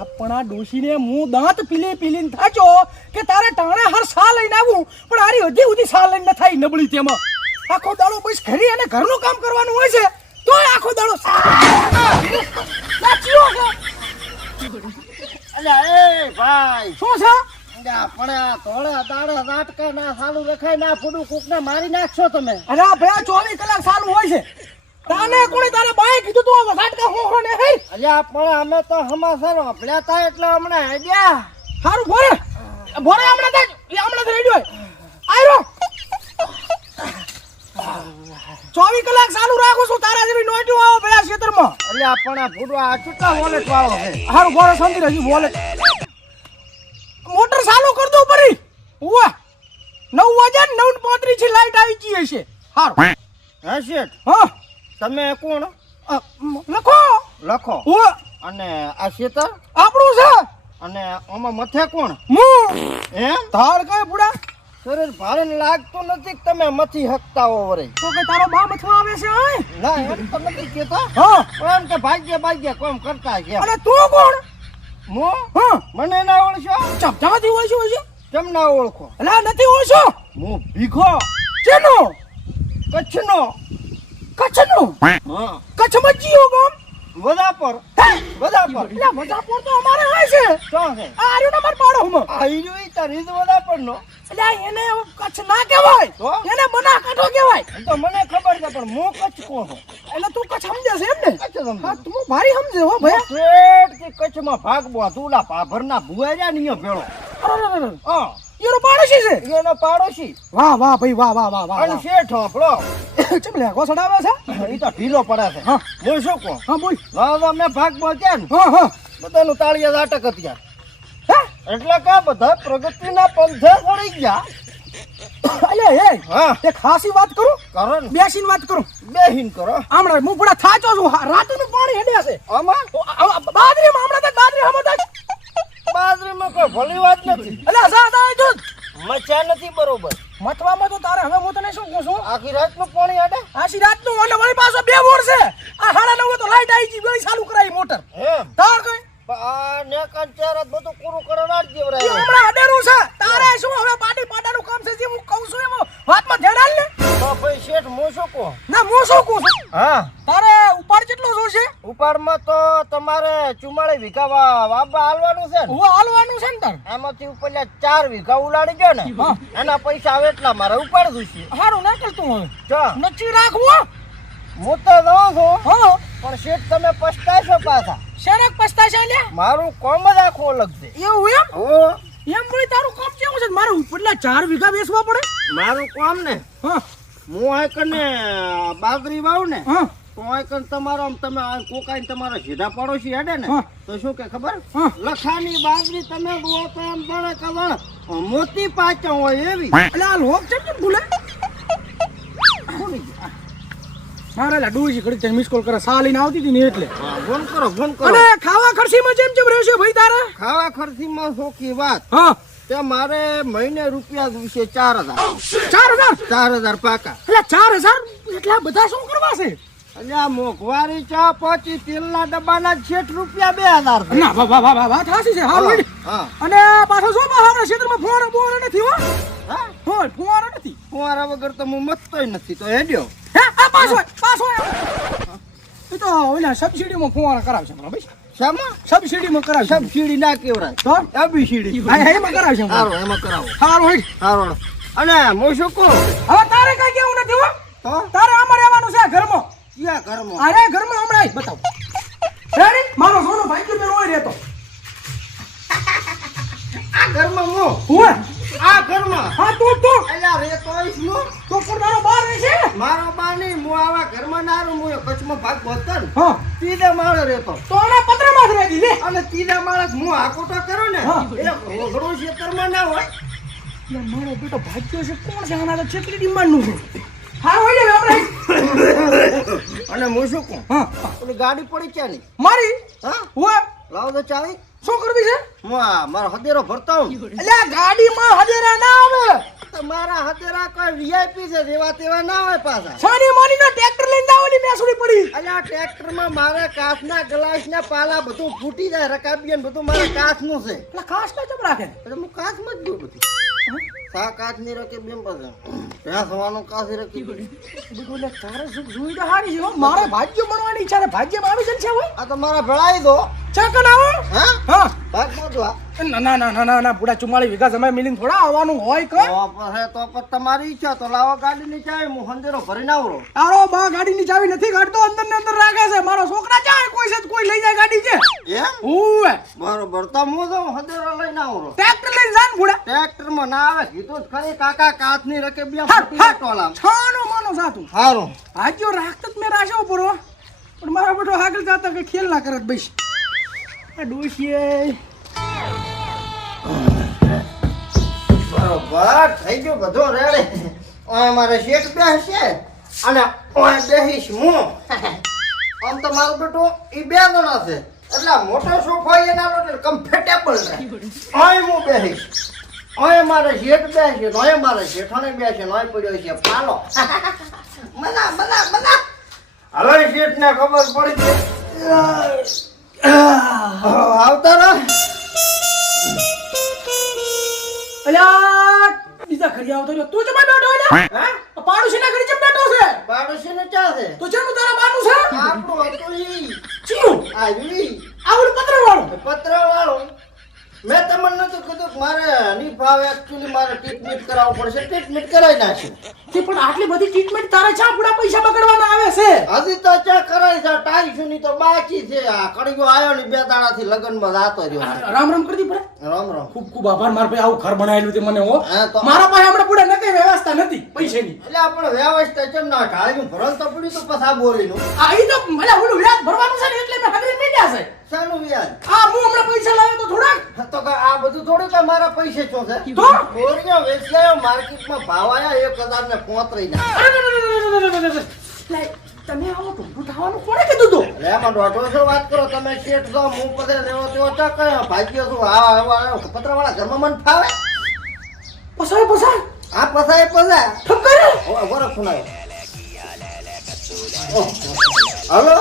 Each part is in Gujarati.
આપણા ડોશીને હું દાંત પીલી પીલીને થાચો કે તારે ટાણે હર સા લઈને આવું? પણ આરી હજી સુધી સા લઈને થાય નબળી તેમાં. આખો દાડો બસ ઘરે અને ઘરનું કામ કરવાનું હોય છે. તોય આખો દાડો નાચ્યો અલ્યા એ ભાઈ. શું છે? અલ્યા પણ આ ધોળા દાડા નાટકા ના સાલું રખાય ના ફૂડું કોકને મારી નાખશો તમે. અરે ભાઈ ચોવીસ કલાક સારું હોય છે. તાને કોણે તારે બાય કીધું તું ઘાટકા હોહો ને હે? અલ્યા પણ અમે તો હમાસર વાપર્યા તા એટલે હમણાં હેડ્યા હારું ભોરે. ભોરે હમણાં થાય. એ હમણાં થઈ ગયો. આયરો. ચોવીસ કલાક ચાલુ રાખું છું તારા જેવી નોટ્યું આવો ભયા ક્ષેત્રમાં. અલ્યા પણ આ ભૂડવા આ છૂટા વોલેટ વાળો છે. હારું ભોરે સમજી રહી બોલે મોટર ચાલુ કર દો પરી ઉવા. નવ વાગ્યા નવ પાંત્રીસ લાઈટ આવી ગઈ હશે. હારું. હે શેઠ હા. તમે કોણ? લખો. લખો. અને આ શીતળ આપણું છે. અને આમાં મથે કોણ? હું. એમ ધાર કઈ પૂડા શરીર ભારે લાગતું નથી તમે મથી હકતા હો વરે. તો કે તારો બા મથવા આવે છે હે? ના એમ તો નથી કેતો હા. એમ કે ભાગ્ય ભાગ્ય કોમ કરતા છે. અરે તું કોણ? મો હા. મને ના ઓળખો ચમ ચાથી ઓળખો છે કેમ ના ઓળખો? અલા નથી ઓળખો હું ભીખો. ચેનો? કચ્છનો. કચ્છનો? હા. કચ્છ મચ્છીઓ ગામ? બધા પર બધા પર એટલે મજાપુર તો અમારે હોય છે. શું છે? આ રહ્યું ને મારા પાડોમાં આ હીરો ઈ તારી રીત બધા પર નો એટલે એને કચ્છ ના કહેવાય. તો? એને બના કાઢો કહેવાય તો મને ખબર છે પણ હું કચ્છ કોણ છું? એટલે તું કચ્છ સમજે છે એમ ને કચ્છ સમજે. હા તું ભારી સમજે હો ભયા. શેઠ કે કચ્છમાં ભાગબો આ તુલા પાભરના જા ને અહીંયા ભેળો. અરે. હા. એનો પાડોશી છે. એનો પાડોશી. વાહ વાહ ભાઈ વાહ વાહ વાહ વાહ અને શેઠ આપણો ચમ લે ગોસડ આવે છે ઈ તો ઢીલો પડે છે. હા. હું શું કહું? હા બોલ. વાહ મેં ભાગબો છે ને. હા હા. બધાનું તાળિયા નાટક અત્યારે. હે? એટલે કે બધા પ્રગતિના પંથે પડી ગયા. અલે હે હા. એક ખાસી વાત કરું? કરો ને. બેસીને વાત કરું? બેહીન કરો. હમણાં હું પૂરા થાચો છું રાતનું પાણી હેડ્યા છે. આમાં? બાદરીમાં હમણાં બાદરી હમણાં બાજરીમાં કોઈ ભલી વાત નથી. અલે જા જા દૂધ. મચા નથી બરોબર. મથવામાં તો તારે હવે હું તને શું કહું છું? આખી રાતનું પાણી આડે? રાત રાતનું અને વળી પાછો બે બોર છે. આ હાડા નવ તો લાઈટ આવી ગઈ વળી ચાલુ કરાવી મોટર. એમ? તાર કઈ? આ આ નેકાન ચાર બધું પૂરું કરનાર જેવરાય હમણાં અડેરું છે. તારે શું હવે પાટી પાટાનું કામ છે જે હું કહું છું એમ? હાથમાં ધેડાલ ને? તો ભાઈ શેઠ હું શું કહું? ના હું શું કહું છું? હા. તારે જોશે તો તમારે ચુમાળી વીઘા વાવવા હાલવાનું છે ને. હું હાલવાનું છે ને તાર? એમાંથી ઉપર ચાર વીઘા ઉલાડી ગયો ને. એના પૈસા આવે એટલા મારે ઉપાડ છે સારું ના કરતું હવે. જો. નચી રાખવું હું. તો દઉં છું પણ શેઠ તમે પસ્તાશો પાછા. શેરક પસ્તાશો લે? મારું કોમ જ આખું અલગ છે. એવું એમ? એમ વળી તારું કોમ કેવું છે? મારે ઉપરલા ચાર વીઘા બેસવા પડે? મારું કોમ ને? હા. હું આ કને બાજરી વાવ ને? હા. તમારો આમ તમે આ તમારા સીધા પડોશી હેડે ને તો શું કે ખબર? લખાની બાજરી તમે તો એમ કે મોતી પાચા હોય એવી. એટલે આ લોક છે કેમ ભૂલે? મારે લા ડુજી ઘડી મિસ કોલ કરે. સા લઈને આવતી હતી ને એટલે. ફોન કરો ફોન કરો. અને ખાવા ખર્ચીમાં જેમ જેમ રહેશે ભાઈ તારે? ખાવા ખર્ચીમાં સોખી વાત. હા. તે મારે મહિને રૂપિયા વિશે ચાર હજાર. ચાર હજાર? ચાર હજાર પાકા. એટલે ચાર હજાર? એટલા બધા શું કરવા છે? અલ્યા મોંઘવારી ચા પચી તેલના ડબ્બાના છેઠ રૂપિયા બે હજાર. ના વાહ વાહ વાહ વાહ વાત છે. હા હા, લઈ. હા. અને પાછો બહાર ક્ષેત્રમાં ફુવારો બોર નથી હો. હા? હોય નથી. ફુવારા વગર તો હું મતતોય નથી તો હેડ્યો હે આ પાછો પાછો એ. તો ઓલા સબસિડીમાં ફુવારા કરાવશે હમણાં ભાઈ. શામાં? સબસિડીમાં કરાવશે. સબસીડી ના કેવરાય. તો? હા એમાં કરાવશે સારું એમાં કરાવો. સારું હોય સારું અને હું શું કહું? હવે તારે કઈ કેવું નથી હો. તારે આમાં રહેવાનું છે ઘરમાં. ક્યાં ઘરમાં? અરે ઘરમાં હમણાં બતાવ. રેડી મારો સોનો ભાઈ કે હોય રહેતો. આ ઘરમાં હું? હું આ ઘરમાં? હા તું તું. અલ્યા રે તો હું? તો પણ મારો બાર રહેશે મારો બા નહીં હું આવા ઘરમાં ના રહું હું કચ્છમાં ભાગ બોલતો ને હા. તીધે માળે રહેતો. તો આના પત્રમાં જ રહેતી લે. અને તીધા માણસ હું આકોટો કરો ને હા. એ રોગડો ખેતરમાં ના હોય. ને મારો બેટો ભાગ્યો છે કોણ છે? આના તો ચેટલી ડિમાન્ડનું છે. હા હોય ને હમણાં અને હું શું કહું? હા. ઓલી ગાડી પડી ક્યાં નહીં મારી? હા? હું લાવ તો ચાવી. શું કરવી છે? હું આ મારો હદેરો ભરતા હું એટલે ગાડીમાં હદેરા ના આવે. મારા હદેરા કોઈ વીઆઈપી છે જેવા તેવા ના હોય પાછા. સાની નો ટ્રેક્ટર લઈને આવવાની મેસુડી પડી. અલ્યા ટ્રેક્ટરમાં મારા કાચના ગ્લાસના પાલા બધું ફૂટી જાય રકાબી બધું મારા કાચનું છે. એટલે ખાસ ના ચમ રાખે? એટલે હું કાચમાં જ દઉં બધું. સા કાચની રકી બેમ પાસે ત્યાં સવાનું કાચી રકી તારે સુખ જોઈ હારી હો. મારે ભાજ્ય બનવાની ઈચ્છા છે. ભાજ્યમાં આવી જશે હોય. આ તો મારા ભેળાઈ દો. ચકન આવો. હા? હા. ભાગ આ. ના ના ના ના ના ના પૂરા ચુમ્માળી વીઘા સમય મિલિંગ થોડા આવવાનું હોય કે? તો તો તમારી ઈચ્છા તો લાવો ગાડી ની ચાવી હું હંદેરો ભરીને આવરો. તારો બા ગાડીની ચાવી નથી કાઢતો અંદર ને અંદર રાખે છે. મારો છોકરા ચાહે કોઈ છે? કોઈ લઈ જાય ગાડી છે એમ? ઉવે બરોબર તો હું તો હંદેરો લઈને આવરો. ટ્રેક્ટર લઈને જાન ભૂડા ટ્રેક્ટરમાં ના આવે કીધું જ ખરી કાકા કાચની રકે બે હા, ફૂટી હા. ટોલા છાનો માનો સાતું હારો. આજો રાખતો મેં રાશો ઉપર પણ મારા બેટો આગળ જાતા કે ખેલ ના કરત બેસ. આ ડોશીએ. બરોબર થઈ ગયું બધું રેડે. ઓય મારે શેઠ બેસશે અને ઓય બેહીશ હું. આમ તો મારું બેટું એ બે જણા છે. એટલે મોટો સોફા એના એટલે કમ્ફર્ટેબલ રહે ઓય હું બેહીશ. ઓય મારે શેઠ બેસશે નોય મારે શેઠાણે બેસશે નોય પડ્યો છે. પાલો. મજા મજા મજા હવે શેઠને ખબર પડી છે આવતા રહો. અલ્યા બીજા ઘરે આવતો રહ્યો. તું જમા બેઠો અલ્યા? હા? પાડોશી ના ઘરે ચમ બેઠો છે? પાડોશીને ચા છે? તો ચેનું તારા બાનું છે? આપણું હતું ઈ. ચિયું? આવી આવડું પત્ર વાળું પત્ર વાળો મેં તમને નતું કીધું કે મારે નહીં ભાવ એકચ્યુઅલી મારે ટ્રીટમેન્ટ કરાવવું પડશે. ટ્રીટમેન્ટ કરાવી નાખી. તે પણ આટલી બધી ટ્રીટમેન્ટ તારે ચા પૂરા પૈસા બગડવાના આવે છે? હજી તો ચા કરાવી છે ટાઈશું ની તો બાકી છે. આ કડિયો આવ્યો ને બે દાડાથી લગ્નમાં જાતો રહ્યો. રામ રામ કરી પડે રામ રામ. ખૂબ ખૂબ આભાર મારા ભાઈ આવું ઘર બનાવેલું તે મને હો. મારા પાસે હમણાં પૂરા નથી વ્યવસ્થા નથી પૈસાની. એટલે આપણે વ્યવસ્થા કેમ ના ઢાળ્યું ભરણ તો પડ્યું તો પછા બોલીનું આ ઈ તો મને ઓલું વ્યાજ ભરવાનું છે ને એટલે મેં હગરી મીડ્યા છે. શાનું વ્યાજ? આ હું હમણાં પૈસા લાવ્યો તો થોડાક. તો કે આ બધું થોડું કે મારા પૈસે છો છે? તો? બોરીઓ વેચાયો માર્કેટમાં ભાવ આયા એક હજાર ને. પોત્રીસ ના તમે આવો ટૂંકું થવાનું કોણે કીધું તું? લે એમાં ડોટો છો વાત કરો? તમે શેઠ છો હું પદે રેવો તેવો તો કયો? ભાગ્યો છું આ આવા પત્રવાળા ઘરમાં મન ફાવે? પસાય પસાય આ પસાય પસાય ઠપકારે ઓ વરખ સુનાયો. હલો?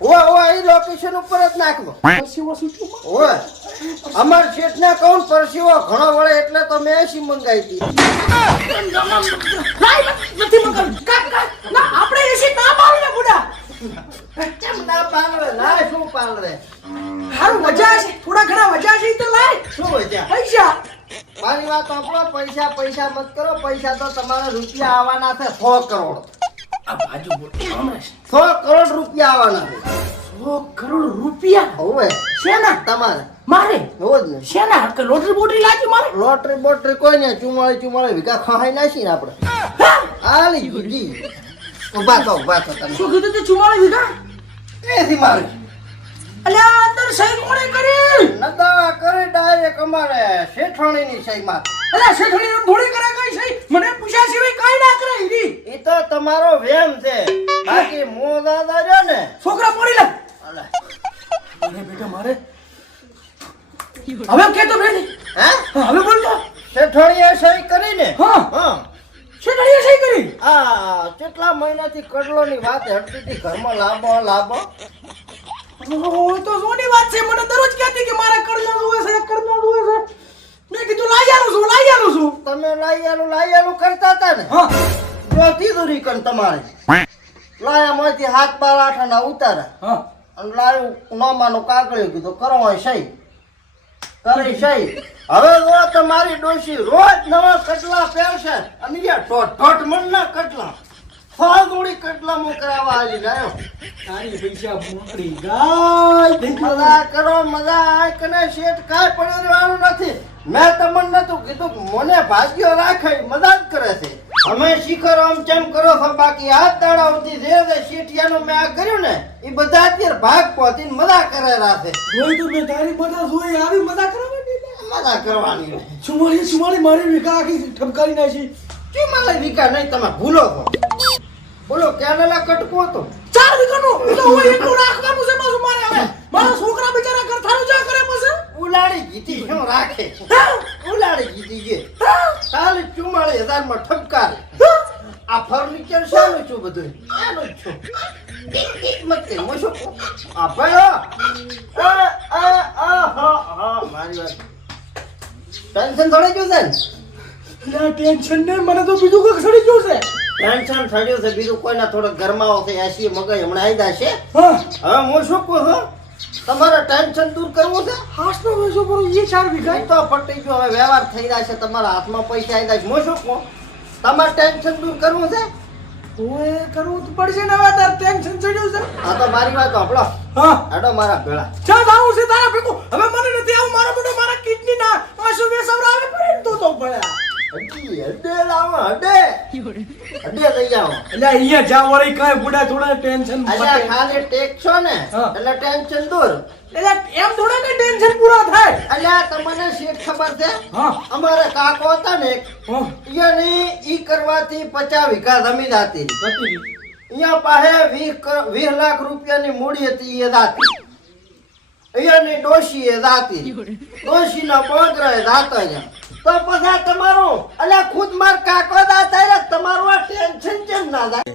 ઓય ઓય એ લોકેશન ઉપર જ નાખવો પરસેવો સૂચું ઓય અમાર શેઠ ને કહું પરસીવો ઘણો વળે એટલે તો મેં એસી મંગાવી હતી. નથી. ના, આપણે એસી ના પાડીએ, બુડા. કેમ ના પાલવે ના શું પાલવે હારું, મજા છે. થોડા ઘણા મજા છે તો લાય. શું વજ્યા પૈસા. મારી વાત સાંભળો પૈસા પૈસા મત કરો. પૈસા તો તમારા રૂપિયા આવવાના છે સો કરોડ. આ બાજુ. સો કરોડ રૂપિયા આવવાના છે. સો કરોડ રૂપિયા? હોવે. શેના? તમારે. મારે? હોજ ને. શેના? કે લોટરી બોટરી લાગી મારે? લોટરી બોટરી કોઈ ને ચુમાળી ચુમાળી વિકા ખહાઈ નાખી ને આપણે આલી દીધી ઊભા થો ઊભા તો તમે. શું કીધું તે ચુમ્માળીસ વિકા એથી મારે. અલ્યા અંદર સહી કોણે કરી? નદા કરે ડાયરેક્ટ અમારે શેઠાણીની સહી માં અલ્યા શેઠાણી એમ થોડી કરે કઈ સહી મને પૂછ્યા સિવાય કઈ ના કરે ઈ ઈ તો તમારો વેમ છે. બાકી મો દાદા રહ્યો ને. છોકરા પડી લે. અરે બેટા મારે. હવે કે તો બેન? હે? હવે બોલ તો. શેઠાણીએ સહી કરી ને? હા. હા. શેઠણીએ સહી કરી? આ કેટલા મહિનાથી કડલોની વાત હટતી હતી ઘરમાં લાંબો લાંબો. ઓહો, તો સોની વાત છે મને દરરોજ કહેતી કે મારે કરજો જોવે છે કરજા જોવે છે. મેં કીધું લાઈ આલું છું લાઈ આલું છું. તમે લાયાલું આલું કરતા હતા ને? હા. જોતી દૂરી કન તમારે લાયામાંથી હાથ બાર આઠાના ઉતારા. હા. અને લાયું નોમાનું કાગળિયું કીધું કરો અહીં સહી. કરી સહી. હવે જો તમારી ડોશી રોજ નવા કટલા પહેરશે અને ઠોઠ ટોટ ટોટ મન ના કટલા. ફાગુડી કેટલા મોકરાવા આવી ગયો તારી પૈસા મોકળી ગાય. મજા કરો મજા. આ કને શેઠ કાંઈ પડવાનું નથી. મેં તમને નતું કીધું મને ભાગ્યો રાખે મજા જ કરે છે. અમે શિખર આમ ચમ કરો છો બાકી હાથ દાડા સુધી જે જે શેઠિયાનું મેં આ કર્યું ને એ બધા અત્યારે ભાગ પહોંચીને મજા કરે રાખે. જોઈ તું મેં તારી મજા જોઈ આવી મજા કરવાની મજા કરવાની છુમાળી સુમાળી મારી વિકા આખી ઠપકારી નાખી. કે મને વિકા નહીં તમે ભૂલો છો. બોલો કેનેલા કટકો હતો? ચાર વીઘાનું એટલે હું એટલું રાખવાનું છે મારું મારે હવે. મારા છોકરા બિચારા ઘર થારું જા કરે પછી? ઉલાડી ગીતી શું રાખે? હા? ઉલાડી ગીતી હા? ખાલી ચાલીસ હજારમાં ઠપકાર આ ફર્નિચર શાનું છું બધું. એનું જ છું. મત હું શું આ ભાઈ આ, આ, આ, હા, હા, મારી વાત. ટેન્શન થોડી ગયું છે ને? ટેન્શન ને મને તો બીજું કંઈક સડી ગયું છે. ટેન્શન થયું છે બીજું કોઈના થોડો ગરમાવો છે એસી મગજ હમણાં આવી છે. હા. હવે હું શું કહું છું તમારે ટેન્શન દૂર કરવું છે? હાસનો વેસો પર એ ચાર વીઘા. તો પટી ગયો હવે વ્યવહાર થઈ રહ્યા છે તમારા હાથમાં પૈસા આવી છે. હું શું કહું? તમારે ટેન્શન દૂર કરવું છે? હું કરવું તો પડશે ને હવે તાર ટેન્શન ચડ્યું છે. આ તો મારી વાત સાંભળો. હા. હેડો મારા ભેળા. ચા આવું છે તારા ભેગું. હવે મને નથી આવું મારા બેટો મારા કિડની ના લઈ જાઓ. એટલે અહીંયા જા વળી કઈ બુડા થોડા ટેન્શન અલ્યા ખાલી ટેક છો ને એટલે ટેન્શન દૂર. એટલે એમ થોડા કે ટેન્શન પૂરા થાય. અલ્યા તમને શેઠ ખબર છે? અમારે કાકો હતા ને એક, ઈ કરવાથી પચાસ વીઘા જમીન હતી. અહીંયા પાસે વીસ વીસ લાખ રૂપિયાની મૂડી હતી એ દાતી અહીંયાની ડોશી એ દાતી ડોશી ના બોગરા એ દાતા છે તો પછી તમારું, અલે ખુદ માર કાકો દા તારે તમારું આ ટેન્શન કેમ ના થાય?